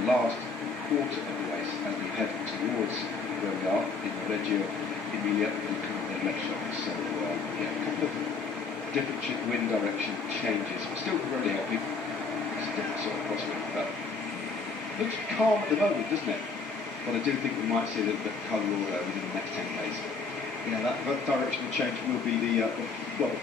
the last quarter of the race as we head towards where we are in the Reggio Emilia and kind of the left shoulder. So yeah, a couple of different wind direction changes. We're still really happy. It's a different sort of crosswind, but looks calm at the moment, doesn't it? But I do think we might see a little bit of colour order within the next 10 days. Yeah, that directional change will be the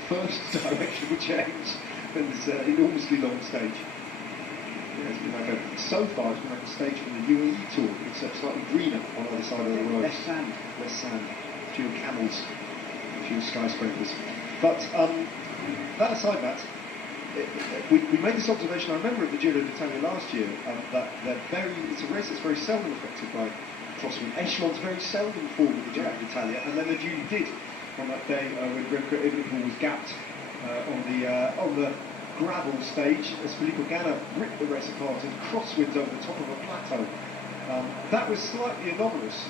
first directional change in this enormously long stage. Yeah, it's been so far it's been like a stage from the UAE Tour, except slightly greener on either side of the road. Less sand. Fewer camels, fewer skyscrapers. But that aside, Matt, we made this observation. I remember at the Giro d'Italia last year that it's a race that's very seldom affected by crosswind. Echelon's very seldom form at the Giro d'Italia, and then the duty did on that day when Remco Evenepoel was gapped on the gravel stage as Filippo Ganna ripped the race apart in crosswinds over the top of a plateau. That was slightly anomalous.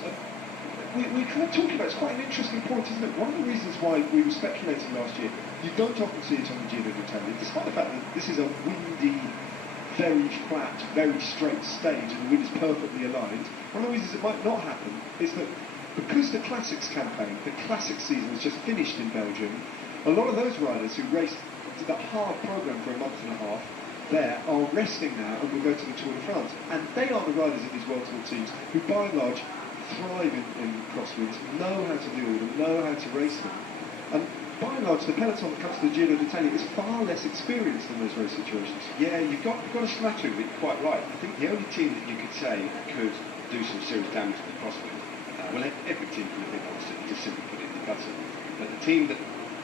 We kind of talking about, it's quite an interesting point, isn't it? One of the reasons why we were speculating last year, you don't often see it on the Giro d'Italia, despite the fact that this is a windy, very flat, very straight stage and the wind is perfectly aligned. One of the reasons it might not happen is that because the Classics campaign, the Classics season has just finished in Belgium, a lot of those riders who raced that hard programme for a month and a half there are resting now and will go to the Tour de France. And they are the riders in these World Tour teams who by and large thrive in crosswinds, know how to deal with them, know how to race them. And by and large, the peloton that comes to the Giro d'Italia is far less experienced in those race situations. Yeah, you've got a smattering of it, quite right. I think the only team that you could say could do some serious damage to the crosswind, well, every team can be honest, just simply put it in the gutter. But the team that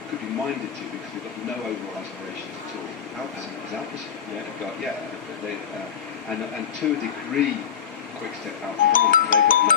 could be minded to, because they've got no overall aspirations at all, is Alpecin. Yeah, they've got, and to a degree, Quick Step Alpecin, they've got no